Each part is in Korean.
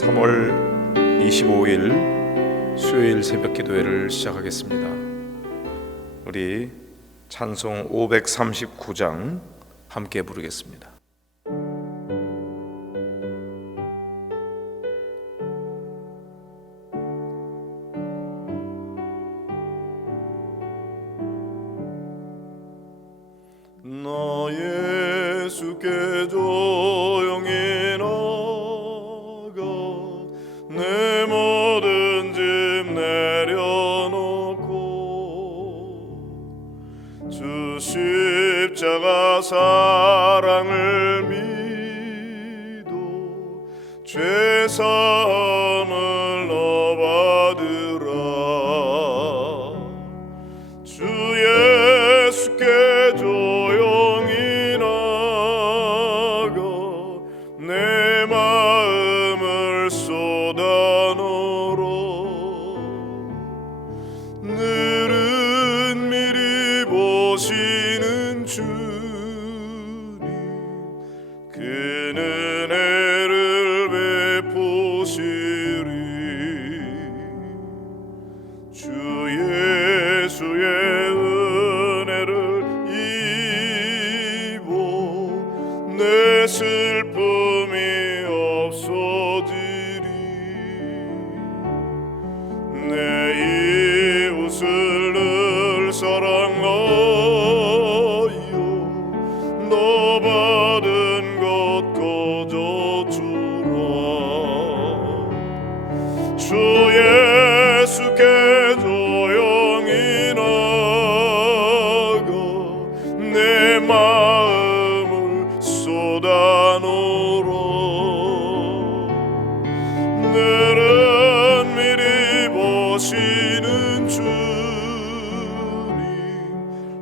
3월 25일 수요일 새벽 기도회를 시작하겠습니다. 우리 찬송 539장 함께 부르겠습니다. 나 예수께 조용히 나가 내 모든 짐 내려놓고 주 십자가 사랑을 믿어 죄 사함을 너 받으라. 주 예수께 조용히 나가 내 마음을 쏟아놓으라. 늘은 미리 보시는 주님 그 은혜를 베푸시리. 주 예수의 내 슬픔이 없어지리. 내 이웃을 늘 사랑하여 너 받은 것 거저주라. 주 예수께 조용히 나가 내 마음을 쏟아놓으라. 늘은 미리 보시는 주님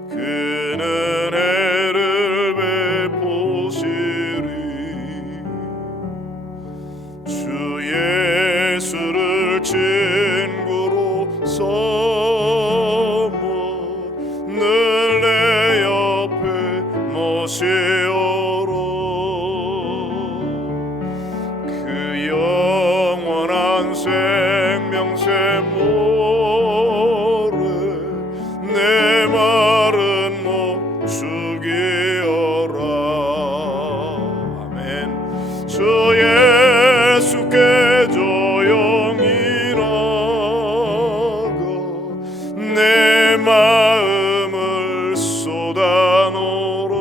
그 은혜를 베푸시리. 주 예수를 친구로 삼아 늘 내 옆에 모시오. 생명샘 모래 내 마른 목 죽이어라. 아멘. 주 예수께 조용히 나가 내 마음을 쏟아놓으라.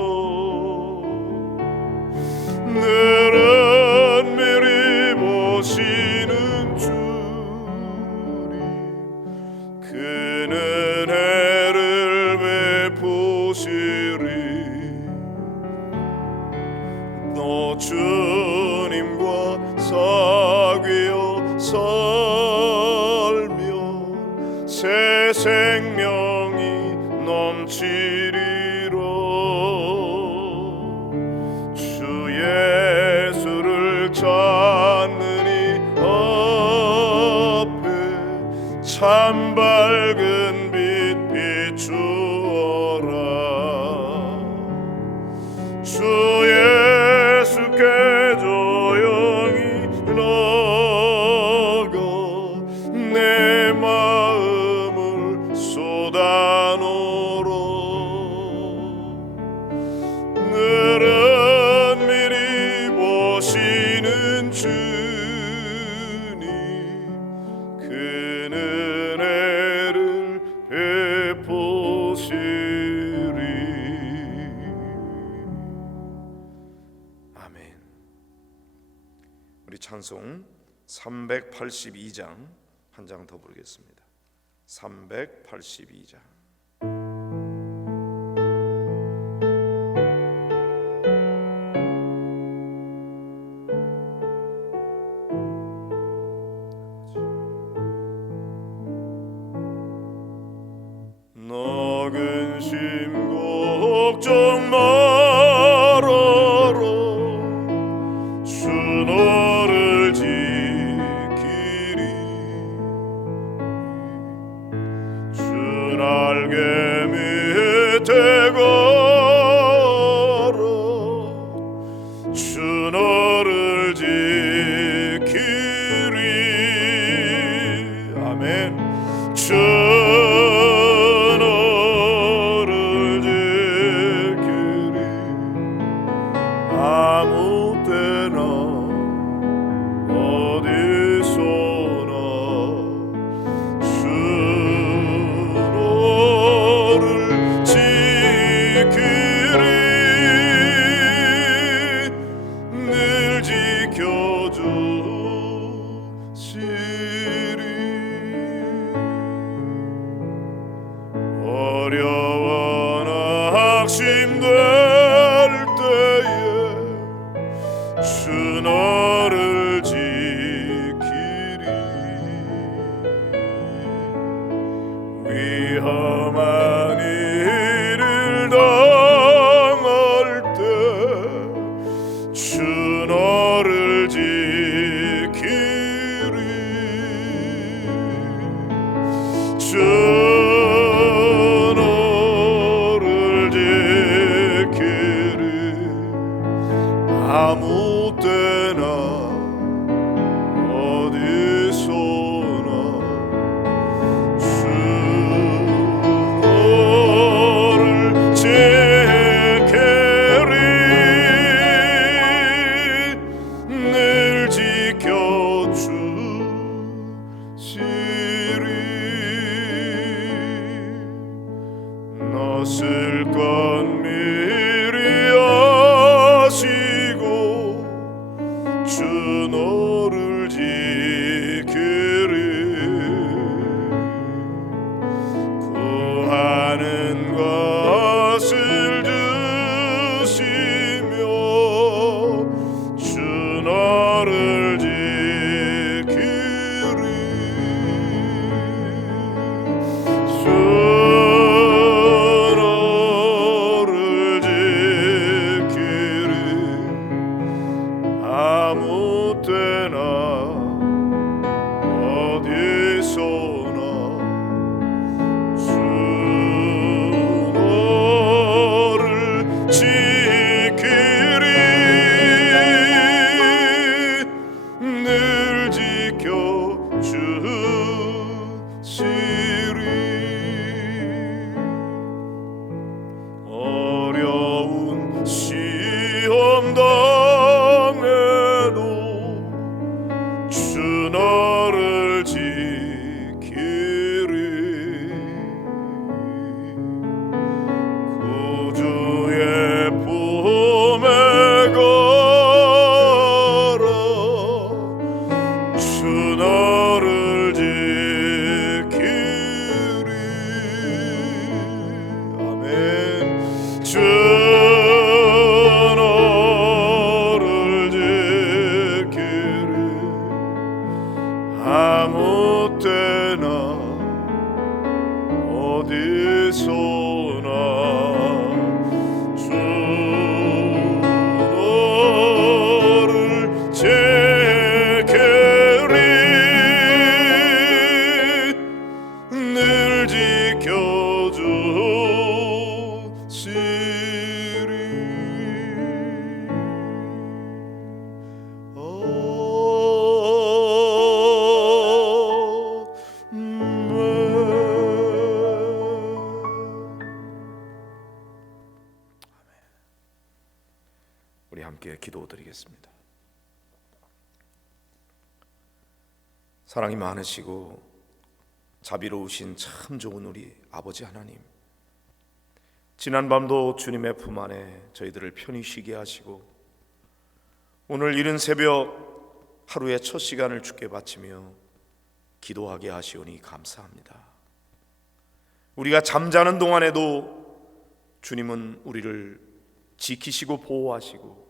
늘은 미리 보시는 그 은혜를 베푸시리. 너 주님과 사귀어 살면 새 생명이 넘치리라. 주 예수를 찾느니 참 밝은 빛 비추어라. 주 예수께 조용히 나가 내 마음을 쏟아놓으라. 늘은 미리 보시는 주님 그 은혜를 베푸시리. 아멘. 우리 찬송 382장 한 장 더 부르겠습니다. 382장. 너 근심 걱정 말아라. 주 너를 지키리. 주 날 어려워 낙심될 때에 주 너를 지키리. 위험한 일을 당할 때 주 너를 지키리. 주 너를 지키리. 아무 때나 어디서나 주 너를 지키리. 늘 지켜주시리. 낯을 건 미리 아시고 주 너를 지키리. 구하는 것을 주시며 주 너를 지키리. 주 너를 지키리. 아무 때나 어디서나 주 너를 지키리. 늘 지켜주시리. 어려운 시험 당해도 주 너를 지키리. 구주의 품에 걸어 주 너를 지키리. 아멘. 주 너를 지키리. 아무 때나 어디서나 주 너를 지키리. 늘 지켜주시리. 우리 함께 기도드리겠습니다. 사랑이 많으시고 자비로우신 참 좋은 우리 아버지 하나님, 지난밤도 주님의 품 안에 저희들을 편히 쉬게 하시고 오늘 이른 새벽 하루의 첫 시간을 주께 바치며 기도하게 하시오니 감사합니다. 우리가 잠자는 동안에도 주님은 우리를 지키시고 보호하시고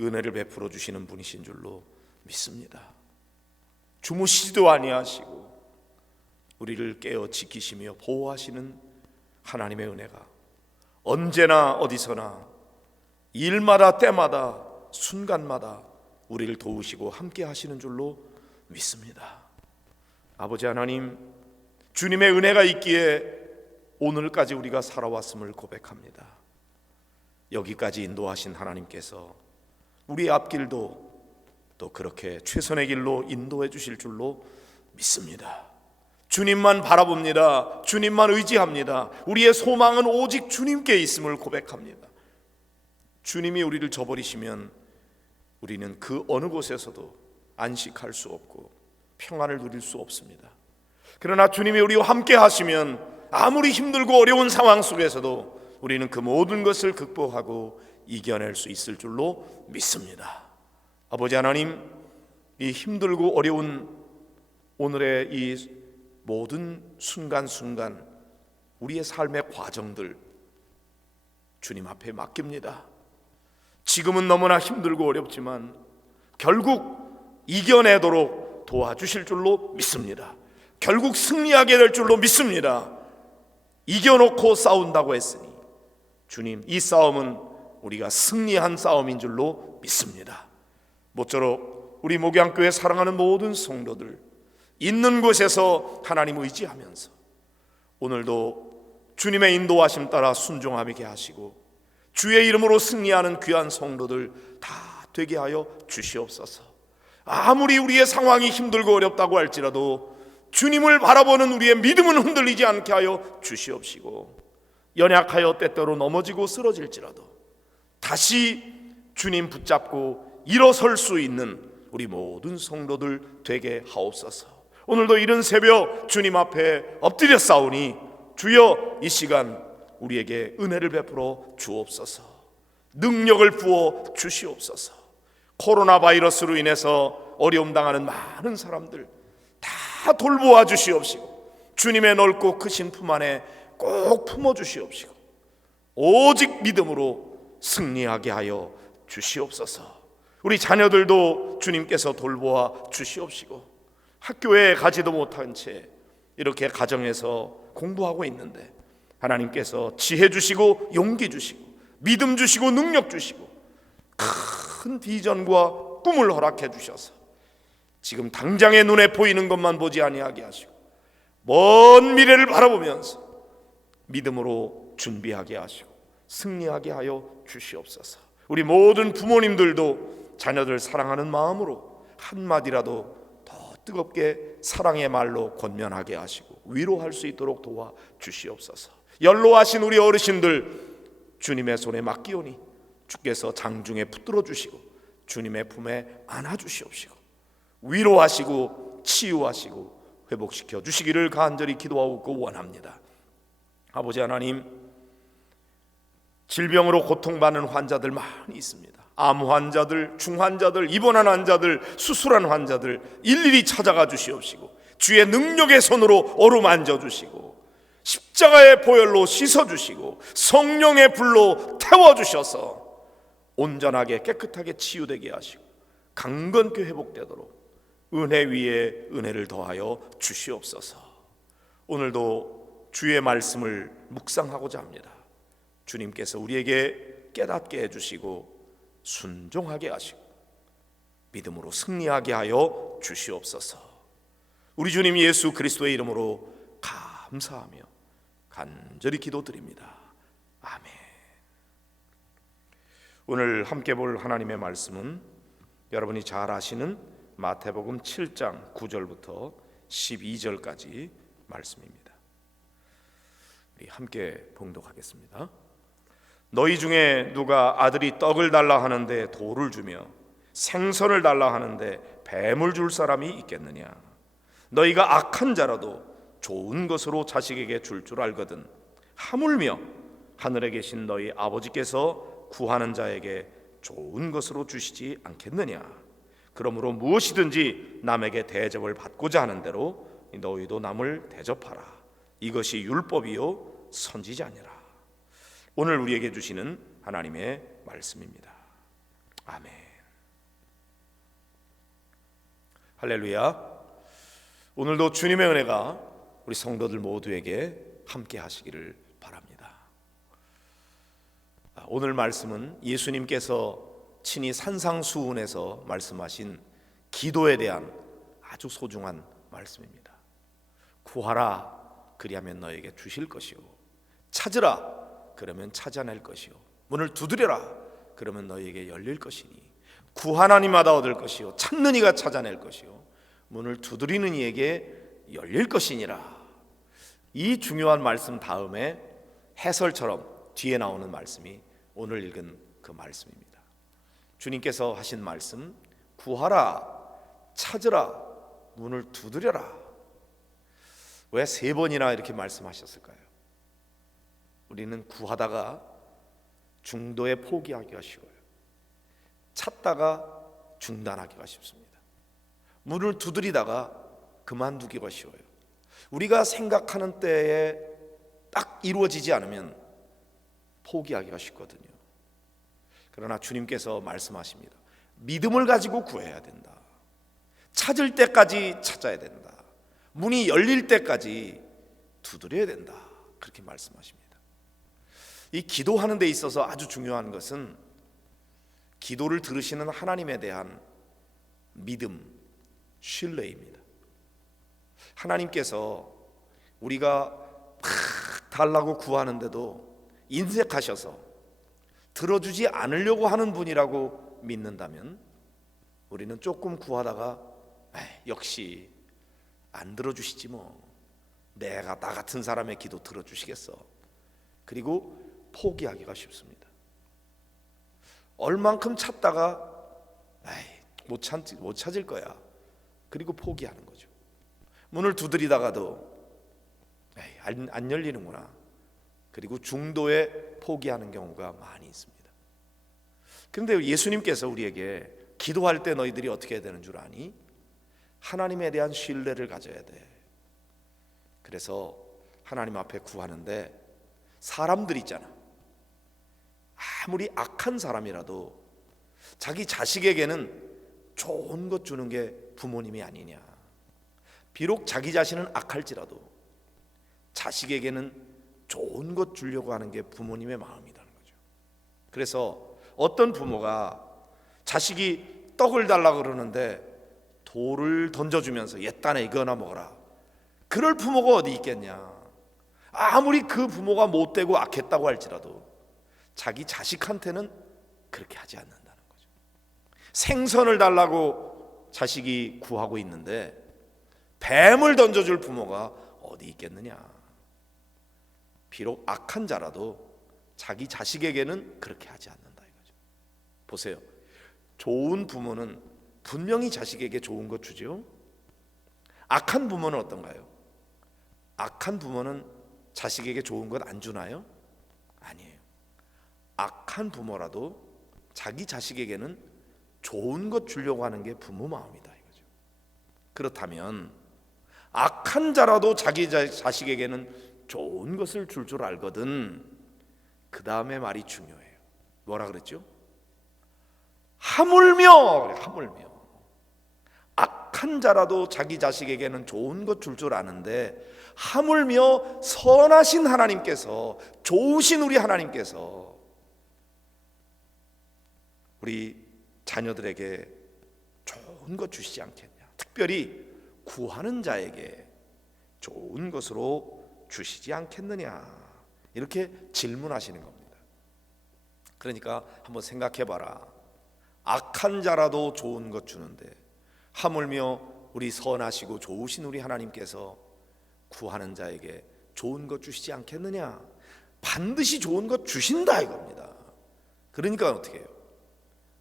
은혜를 베풀어 주시는 분이신 줄로 믿습니다. 주무시지도 아니하시고 우리를 깨어 지키시며 보호하시는 하나님의 은혜가 언제나 어디서나 일마다 때마다 순간마다 우리를 도우시고 함께 하시는 줄로 믿습니다. 아버지 하나님, 주님의 은혜가 있기에 오늘까지 우리가 살아왔음을 고백합니다. 여기까지 인도하신 하나님께서 우리 앞길도 또 그렇게 최선의 길로 인도해 주실 줄로 믿습니다. 주님만 바라봅니다. 주님만 의지합니다. 우리의 소망은 오직 주님께 있음을 고백합니다. 주님이 우리를 저버리시면 우리는 그 어느 곳에서도 안식할 수 없고 평안을 누릴 수 없습니다. 그러나 주님이 우리와 함께 하시면 아무리 힘들고 어려운 상황 속에서도 우리는 그 모든 것을 극복하고 이겨낼 수 있을 줄로 믿습니다. 아버지 하나님, 이 힘들고 어려운 오늘의 이 모든 순간순간 우리의 삶의 과정들 주님 앞에 맡깁니다. 지금은 너무나 힘들고 어렵지만 결국 이겨내도록 도와주실 줄로 믿습니다. 결국 승리하게 될 줄로 믿습니다. 이겨놓고 싸운다고 했으니 주님, 이 싸움은 우리가 승리한 싸움인 줄로 믿습니다. 모쪼록 우리 목양교회 사랑하는 모든 성도들 있는 곳에서 하나님 의지하면서 오늘도 주님의 인도하심 따라 순종하게 하시고 주의 이름으로 승리하는 귀한 성도들 다 되게 하여 주시옵소서. 아무리 우리의 상황이 힘들고 어렵다고 할지라도 주님을 바라보는 우리의 믿음은 흔들리지 않게 하여 주시옵시고, 연약하여 때때로 넘어지고 쓰러질지라도 다시 주님 붙잡고 일어설 수 있는 우리 모든 성도들 되게 하옵소서. 오늘도 이른 새벽 주님 앞에 엎드려 싸우니 주여 이 시간 우리에게 은혜를 베풀어 주옵소서. 능력을 부어 주시옵소서. 코로나 바이러스로 인해서 어려움 당하는 많은 사람들 다 돌보아 주시옵시고 주님의 넓고 크신 품 안에 꼭 품어 주시옵시고 오직 믿음으로 승리하게 하여 주시옵소서. 우리 자녀들도 주님께서 돌보아 주시옵시고 학교에 가지도 못한 채 이렇게 가정에서 공부하고 있는데 하나님께서 지혜 주시고 용기 주시고 믿음 주시고 능력 주시고 큰 비전과 꿈을 허락해 주셔서 지금 당장의 눈에 보이는 것만 보지 아니하게 하시고 먼 미래를 바라보면서 믿음으로 준비하게 하시고 승리하게 하여 주시옵소서. 우리 모든 부모님들도 자녀들 사랑하는 마음으로 한마디라도 더 뜨겁게 사랑의 말로 권면하게 하시고 위로할 수 있도록 도와 주시옵소서. 연로하신 우리 어르신들 주님의 손에 맡기오니 주께서 장중에 붙들어 주시고 주님의 품에 안아 주시옵시고 위로하시고 치유하시고 회복시켜 주시기를 간절히 기도하고 원합니다. 아버지 하나님, 질병으로 고통받는 환자들 많이 있습니다. 암 환자들, 중환자들, 입원한 환자들, 수술한 환자들 일일이 찾아가 주시옵시고 주의 능력의 손으로 어루만져 주시고 십자가의 보혈로 씻어주시고 성령의 불로 태워주셔서 온전하게 깨끗하게 치유되게 하시고 강건케 회복되도록 은혜 위에 은혜를 더하여 주시옵소서. 오늘도 주의 말씀을 묵상하고자 합니다. 주님께서 우리에게 깨닫게 해주시고 순종하게 하시고 믿음으로 승리하게 하여 주시옵소서. 우리 주님 예수 그리스도의 이름으로 감사하며 간절히 기도드립니다. 아멘. 오늘 함께 볼 하나님의 말씀은 여러분이 잘 아시는 마태복음 7장 9절부터 12절까지 말씀입니다. 우리 함께 봉독하겠습니다. 너희 중에 누가 아들이 떡을 달라 하는데 돌을 주며 생선을 달라 하는데 뱀을 줄 사람이 있겠느냐? 너희가 악한 자라도 좋은 것으로 자식에게 줄 알거든 하물며 하늘에 계신 너희 아버지께서 구하는 자에게 좋은 것으로 주시지 않겠느냐? 그러므로 무엇이든지 남에게 대접을 받고자 하는 대로 너희도 남을 대접하라. 이것이 율법이요 선지자니라. 오늘 우리에게 주시는 하나님의 말씀입니다. 아멘. 할렐루야. 오늘도 주님의 은혜가 우리 성도들 모두에게 함께 하시기를 바랍니다. 오늘 말씀은 예수님께서 친히 산상수훈에서 말씀하신 기도에 대한 아주 소중한 말씀입니다. 구하라 그리하면 너에게 주실 것이요 찾으라 그러면 찾아낼 것이요 문을 두드려라 그러면 너에게 열릴 것이니 구하는 이마다 얻을 것이요 찾는 이가 찾아낼 것이요 문을 두드리는 이에게 열릴 것이니라. 이 중요한 말씀 다음에 해설처럼 뒤에 나오는 말씀이 오늘 읽은 그 말씀입니다. 주님께서 하신 말씀, 구하라, 찾으라, 문을 두드려라. 왜 3번이나 이렇게 말씀하셨을까요? 우리는 구하다가 중도에 포기하기가 쉬워요. 찾다가 중단하기가 쉽습니다. 문을 두드리다가 그만두기가 쉬워요. 우리가 생각하는 때에 딱 이루어지지 않으면 포기하기가 쉽거든요. 그러나 주님께서 말씀하십니다. 믿음을 가지고 구해야 된다. 찾을 때까지 찾아야 된다. 문이 열릴 때까지 두드려야 된다. 그렇게 말씀하십니다. 이 기도하는 데 있어서 아주 중요한 것은 기도를 들으시는 하나님에 대한 믿음, 신뢰입니다. 하나님께서 우리가 막 달라고 구하는데도 인색하셔서 들어주지 않으려고 하는 분이라고 믿는다면 우리는 조금 구하다가 역시 안 들어주시지 뭐, 내가 나 같은 사람의 기도 들어주시겠어, 그리고 포기하기가 쉽습니다. 얼만큼 찾다가 못 찾을 거야, 그리고 포기하는 거죠. 문을 두드리다가도 안 열리는구나, 그리고 중도에 포기하는 경우가 많이 있습니다. 그런데 예수님께서 우리에게 기도할 때 너희들이 어떻게 해야 되는 줄 아니? 하나님에 대한 신뢰를 가져야 돼. 그래서 하나님 앞에 구하는데 사람들 있잖아, 아무리 악한 사람이라도 자기 자식에게는 좋은 것 주는 게 부모님이 아니냐. 비록 자기 자신은 악할지라도 자식에게는 좋은 것 주려고 하는 게 부모님의 마음이라는 거죠. 그래서 어떤 부모가 자식이 떡을 달라고 그러는데 돌을 던져주면서 옛단에 이거나 먹어라, 그럴 부모가 어디 있겠냐. 아무리 그 부모가 못되고 악했다고 할지라도 자기 자식한테는 그렇게 하지 않는다는 거죠. 생선을 달라고 자식이 구하고 있는데 뱀을 던져줄 부모가 어디 있겠느냐. 비록 악한 자라도 자기 자식에게는 그렇게 하지 않는다 이거죠. 보세요, 좋은 부모는 분명히 자식에게 좋은 것 주죠. 악한 부모는 어떤가요? 악한 부모는 자식에게 좋은 것 안 주나요? 아니에요. 악한 부모라도 자기 자식에게는 좋은 것 주려고 하는 게 부모 마음이다 이거죠. 그렇다면 악한 자라도 자기 자식에게는 좋은 것을 줄 줄 알거든. 그 다음에 말이 중요해요. 뭐라 그랬죠? 하물며 악한 자라도 자기 자식에게는 좋은 것 줄 줄 아는데 하물며 선하신 하나님께서, 좋으신 우리 하나님께서 우리 자녀들에게 좋은 것 주시지 않겠냐. 특별히 구하는 자에게 좋은 것으로 주시지 않겠느냐, 이렇게 질문하시는 겁니다. 그러니까 한번 생각해 봐라. 악한 자라도 좋은 것 주는데 하물며 우리 선하시고 좋으신 우리 하나님께서 구하는 자에게 좋은 것 주시지 않겠느냐. 반드시 좋은 것 주신다 이겁니다. 그러니까 어떻게 해요?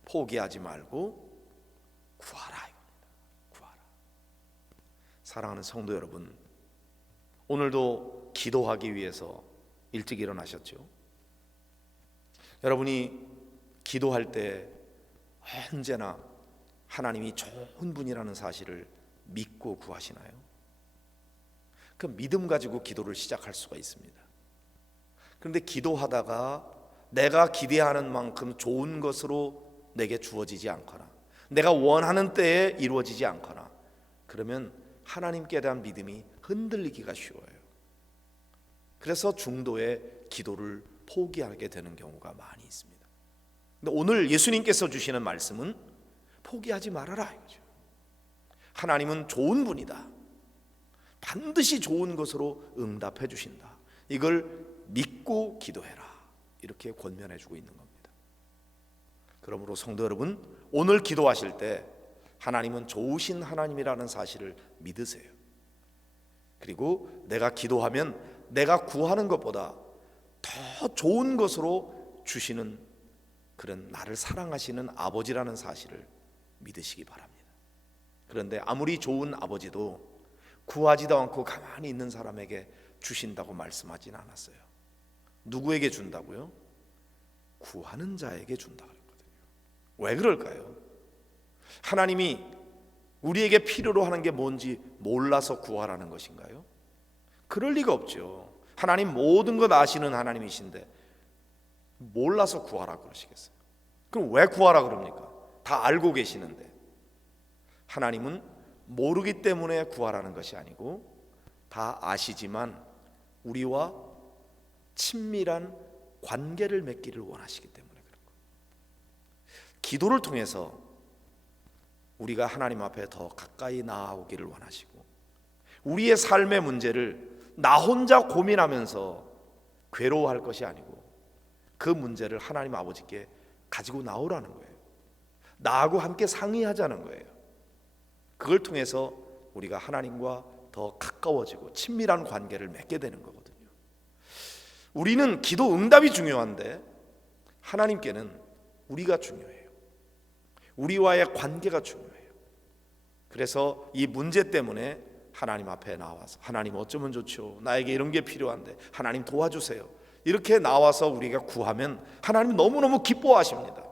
포기하지 말고 구하라 이겁니다. 구하라. 사랑하는 성도 여러분, 오늘도 기도하기 위해서 일찍 일어나셨죠? 여러분이 기도할 때 언제나 하나님이 좋은 분이라는 사실을 믿고 구하시나요? 그 믿음 가지고 기도를 시작할 수가 있습니다. 그런데 기도하다가 내가 기대하는 만큼 좋은 것으로 내게 주어지지 않거나 내가 원하는 때에 이루어지지 않거나 그러면 하나님께 대한 믿음이 흔들리기가 쉬워요. 그래서 중도에 기도를 포기하게 되는 경우가 많이 있습니다. 근데 오늘 예수님께서 주시는 말씀은 포기하지 말아라 이거죠. 하나님은 좋은 분이다. 반드시 좋은 것으로 응답해 주신다. 이걸 믿고 기도해라. 이렇게 권면해 주고 있는 겁니다. 그러므로 성도 여러분, 오늘 기도하실 때 하나님은 좋으신 하나님이라는 사실을 믿으세요. 그리고 내가 기도하면 내가 구하는 것보다 더 좋은 것으로 주시는 그런 나를 사랑하시는 아버지라는 사실을 믿으시기 바랍니다. 그런데 아무리 좋은 아버지도 구하지도 않고 가만히 있는 사람에게 주신다고 말씀하진 않았어요. 누구에게 준다고요? 구하는 자에게 준다고 그랬거든요. 왜 그럴까요? 하나님이 우리에게 필요로 하는 게 뭔지 몰라서 구하라는 것인가요? 그럴 리가 없죠. 하나님 모든 것 아시는 하나님이신데 몰라서 구하라 그러시겠어요? 그럼 왜 구하라 그럽니까? 다 알고 계시는데. 하나님은 모르기 때문에 구하라는 것이 아니고 다 아시지만 우리와 친밀한 관계를 맺기를 원하시기 때문에 그런 거예요. 기도를 통해서 우리가 하나님 앞에 더 가까이 나아오기를 원하시고, 우리의 삶의 문제를 나 혼자 고민하면서 괴로워할 것이 아니고 그 문제를 하나님 아버지께 가지고 나오라는 거예요. 나하고 함께 상의하자는 거예요. 그걸 통해서 우리가 하나님과 더 가까워지고 친밀한 관계를 맺게 되는 거거든요. 우리는 기도 응답이 중요한데 하나님께는 우리가 중요해요. 우리와의 관계가 중요해요. 그래서 이 문제 때문에 하나님 앞에 나와서 하나님 어쩌면 좋죠, 나에게 이런 게 필요한데 하나님 도와주세요, 이렇게 나와서 우리가 구하면 하나님 너무너무 기뻐하십니다.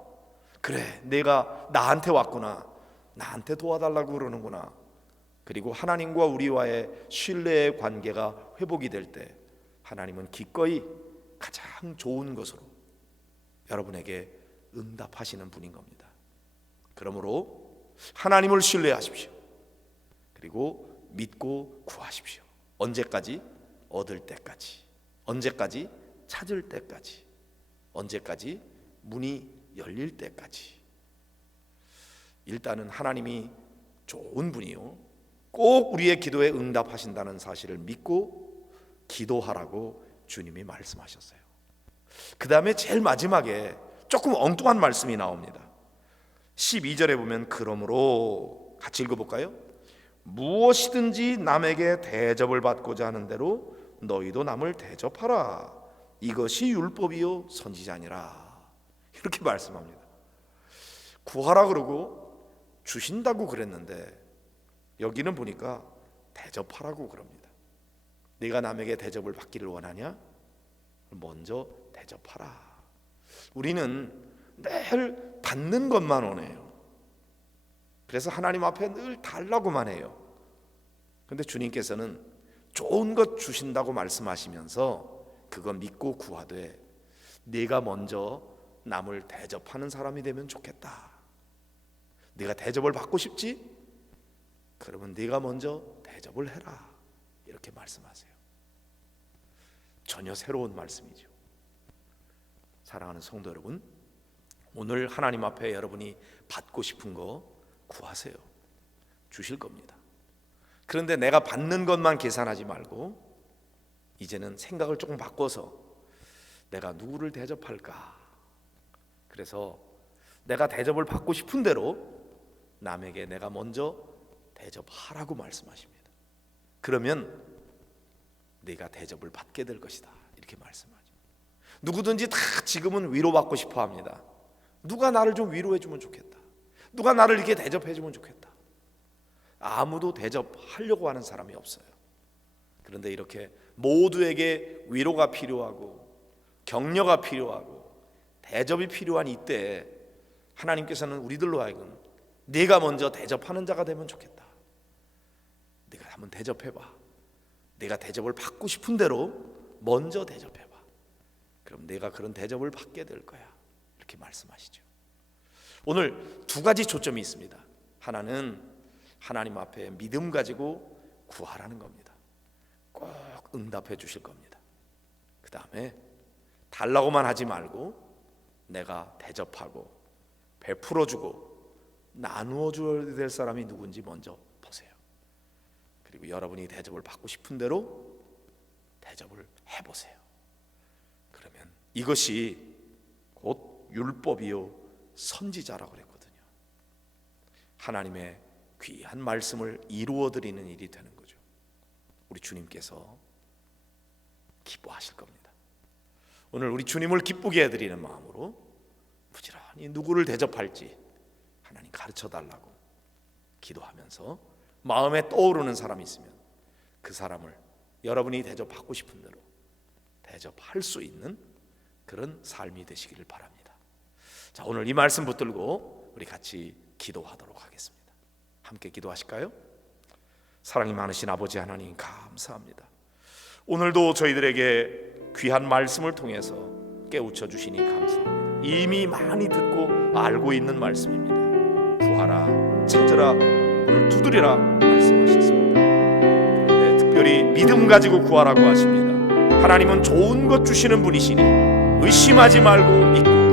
그래, 내가 나한테 왔구나, 나한테 도와달라고 그러는구나. 그리고 하나님과 우리와의 신뢰의 관계가 회복이 될 때 하나님은 기꺼이 가장 좋은 것으로 여러분에게 응답하시는 분인 겁니다. 그러므로 하나님을 신뢰하십시오. 그리고 믿고 구하십시오. 언제까지? 얻을 때까지. 언제까지? 찾을 때까지. 언제까지? 문이 열릴 때까지. 일단은 하나님이 좋은 분이요, 꼭 우리의 기도에 응답하신다는 사실을 믿고 기도하라고 주님이 말씀하셨어요. 그 다음에 제일 마지막에 조금 엉뚱한 말씀이 나옵니다. 12절에 보면 그러므로, 같이 읽어볼까요? 무엇이든지 남에게 대접을 받고자 하는 대로 너희도 남을 대접하라. 이것이 율법이요 선지자니라. 이렇게 말씀합니다. 구하라 그러고 주신다고 그랬는데 여기는 보니까 대접하라고 그럽니다. 네가 남에게 대접을 받기를 원하냐? 먼저 대접하라. 우리는 늘 받는 것만 원해요. 그래서 하나님 앞에 늘 달라고만 해요. 그런데 주님께서는 좋은 것 주신다고 말씀하시면서 그거 믿고 구하되 네가 먼저 남을 대접하는 사람이 되면 좋겠다. 네가 대접을 받고 싶지? 그러면 네가 먼저 대접을 해라. 이렇게 말씀하세요. 전혀 새로운 말씀이죠. 사랑하는 성도 여러분, 오늘 하나님 앞에 여러분이 받고 싶은 거 구하세요. 주실 겁니다. 그런데 내가 받는 것만 계산하지 말고 이제는 생각을 조금 바꿔서 내가 누구를 대접할까? 그래서 내가 대접을 받고 싶은 대로 남에게 내가 먼저 대접하라고 말씀하십니다. 그러면 네가 대접을 받게 될 것이다, 이렇게 말씀하죠. 누구든지 다 지금은 위로받고 싶어 합니다. 누가 나를 좀 위로해 주면 좋겠다, 누가 나를 이렇게 대접해 주면 좋겠다. 아무도 대접하려고 하는 사람이 없어요. 그런데 이렇게 모두에게 위로가 필요하고 격려가 필요하고 대접이 필요한 이때 하나님께서는 우리들로 하여금 네가 먼저 대접하는 자가 되면 좋겠다, 네가 한번 대접해봐, 네가 대접을 받고 싶은 대로 먼저 대접해봐, 그럼 내가 그런 대접을 받게 될 거야, 이렇게 말씀하시죠. 오늘 두 가지 초점이 있습니다. 하나는 하나님 앞에 믿음 가지고 구하라는 겁니다. 꼭 응답해 주실 겁니다. 그 다음에 달라고만 하지 말고 내가 대접하고 베풀어 주고 나누어 줘야 될 사람이 누군지 먼저 보세요. 그리고 여러분이 대접을 받고 싶은 대로 대접을 해보세요. 그러면 이것이 곧 율법이요 선지자라고 그랬거든요. 하나님의 귀한 말씀을 이루어드리는 일이 되는 거죠. 우리 주님께서 기뻐하실 겁니다. 오늘 우리 주님을 기쁘게 해드리는 마음으로 부지런히 누구를 대접할지 하나님 가르쳐 달라고 기도하면서 마음에 떠오르는 사람이 있으면 그 사람을 여러분이 대접받고 싶은 대로 대접할 수 있는 그런 삶이 되시기를 바랍니다. 자, 오늘 이 말씀 붙들고 우리 같이 기도하도록 하겠습니다. 함께 기도하실까요? 사랑이 많으신 아버지 하나님, 감사합니다. 오늘도 저희들에게 귀한 말씀을 통해서 깨우쳐 주시니 감사합니다. 이미 많이 듣고 알고 있는 말씀입니다. 구하라, 찾으라, 문을 두드리라 말씀하셨습니다. 그런데 특별히 믿음 가지고 구하라고 하십니다. 하나님은 좋은 것 주시는 분이시니 의심하지 말고 믿고